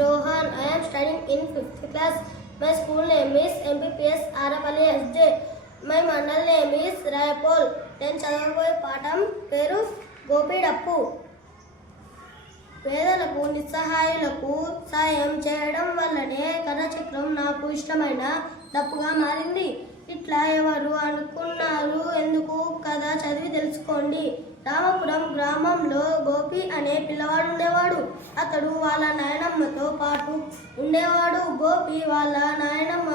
Rohan. I am studying in 5th class. My school name is MPPS Arapalli SJ. My mandal name is Rayapol. నేను చదవబోయే పాఠం పేరు గోపి డప్పు. పేదలకు నిస్సహాయులకు సాయం చేయడం వల్లనే కథచక్రం నాకు ఇష్టమైన డప్పుగా మారింది. ఇట్లా ఎవరు అనుకున్నారు? ఎందుకు కథ చదివి తెలుసుకోండి. రామపురం గ్రామంలో గోపి అనే పిల్లవాడు ఉండేవాడు. అతడు వాళ్ళ నాయనమ్మతో పాటు ఉండేవాడు. గోపి వాళ్ళ నాయనమ్మ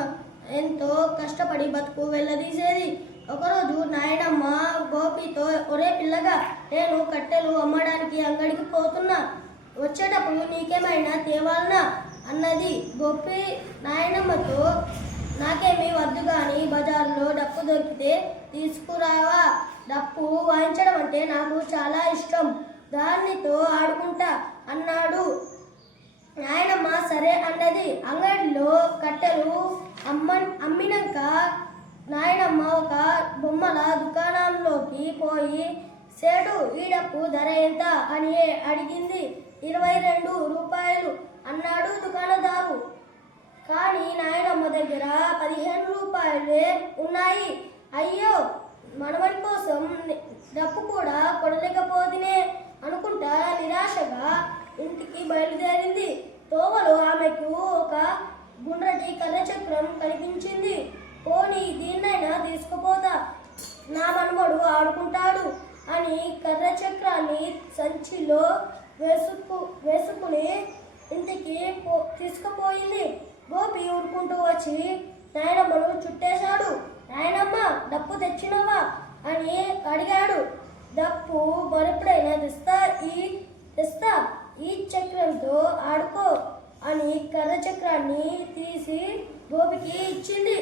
ఎంతో కష్టపడి బతుకు వెళ్ళదీసేది. ఒకరోజు నాయనమ్మ గోపితో, ఒరే పిల్లగా, నేను కట్టెలు అమ్మడానికి అంగడికి పోతున్నా, వచ్చేటప్పుడు నీకేమైనా తేవాలనా అన్నది. గోపి నాయనమ్మతో, నాకేమీ వద్దు కానీ బజార్లో డప్పు దొరికితే తీసుకురావా, డప్పు వాయించడం అంటే నాకు చాలా ఇష్టం, దానితో ఆడుకుంటా అన్నాడు. నాయనమ్మ సరే అన్నది. అంగడిలో కట్టెలు అమ్మినాక నాయనమ్మ ఒక బొమ్మల దుకాణంలోకి పోయి, సేటు ఈ డప్పు ధర ఎంత అని అడిగింది. 22 రూపాయలు అన్నాడు దుకాణదారు. కానీ నాయనమ్మ దగ్గర 15 రూపాయలే ఉన్నాయి. అయ్యో, మనవడి కోసం డప్పు కూడా కొనలేకపోతేనే అనుకుంటా నిరాశగా ఇంటికి బయలుదేరింది. తోవలో ఆమెకు ఒక గుండ్రటి కథచక్రం కనిపించింది. పోనీ దీన్నైనా తీసుకుపోతా, నా మనవడు ఆడుకుంటాడు అని కర్రచక్రాన్ని సంచిలో వేసుకుని ఇంటికి తీసుకుపోయింది. గోపి ఊరుకుంటూ వచ్చి నాయనమ్మను చుట్టేశాడు. నాయనమ్మ, డప్పు తెచ్చినవా అని అడిగాడు. డప్పు మరెప్పుడైనా తెస్తా, ఈ చక్రంతో ఆడుకో అని కర్రచక్రాన్ని తీసి గోపికి ఇచ్చింది.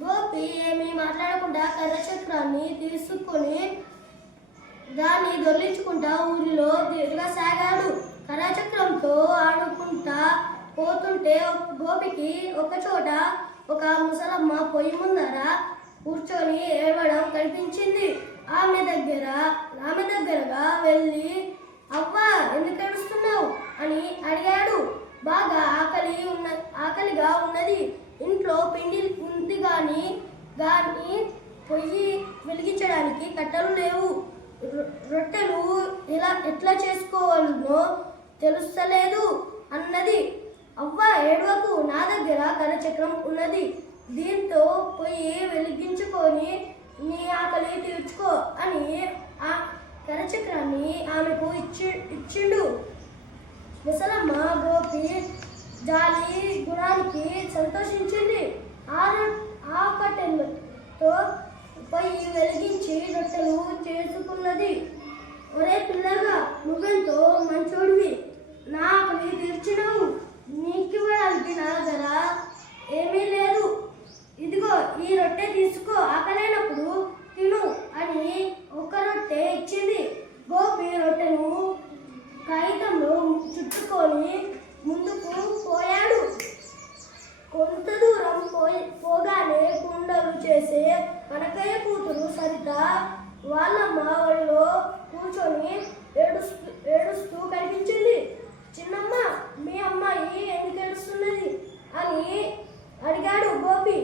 గోపి ఏమీ మాట్లాడకుండా కర్రచక్రాన్ని తీసుకుని దాన్ని దొర్లించుకుంటా ఊరిలో తిరగసాగాడు. కర్రచక్రంతో ఆడుకుంటా పోతుంటే గోపికి ఒక చోట ఒక ముసలమ్మ పొయ్యి ముందర కూర్చొని ఏడవడం కనిపించింది. ఆమె దగ్గరగా వెళ్ళి, అవ్వా, ఎందుకు ఏడుస్తున్నావు అని అడిగాడు. బాగా ఆకలిగా ఉన్నది, ఇంట్లో పిండి ఉంది కానీ పొయ్యి వెలిగించడానికి కట్టెలు లేవు, రొట్టెలు ఎట్లా చేసుకోవాలనో తెలుస్తలేదు అన్నది. అవ్వ, ఏడవకు, నా దగ్గర కర్రచక్రం ఉన్నది, దీంతో పొయ్యి వెలిగించుకొని నీ ఆకలి తీర్చుకో అని ఆ కర్రచక్రాన్ని ఆమెకు ఇచ్చిండు. ముసలమ్మ గోపి జాలి గుణానికి సంతోషించింది. ఆ కట్టెలతో పొయ్యి వెలిగించి రొట్టెలు చేసుకున్నది. ఒరే పిల్లగా, నువ్వెంతో మంచోడివి, నా ఆకలి తీర్చినావు, నీకివ్వడానికి నా దగ్గర ఏమీ లేదు, ఇదిగో ఈ రొట్టె తీసుకో, ఆకలైనప్పుడు తిను అని ఒక రొట్టె ఇచ్చింది. గోపి రొట్టెను కాగితంలో చుట్టుకొని ముందుకు పోయాడు. కొంత దూరం పోగానే కుండలు చేసే కనకయ్య కూతురు సరిత వాళ్ళమ్మ ఒళ్ళో కూర్చొని ఏడుస్తూ కనిపించింది. చిన్నమ్మ, మీ అమ్మాయి ఎందుకు ఏడుస్తున్నది అని అడిగాడు గోపి.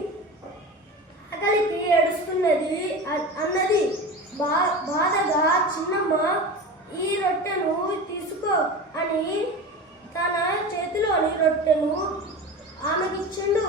ఆకలికి ఏడుస్తున్నది అన్నది. బాధగా, చిన్నమ్మ, ఈ రొట్టెను తీసుకో అని తన చేతిలోని రొట్టెను ఆమెకిచ్చిండు.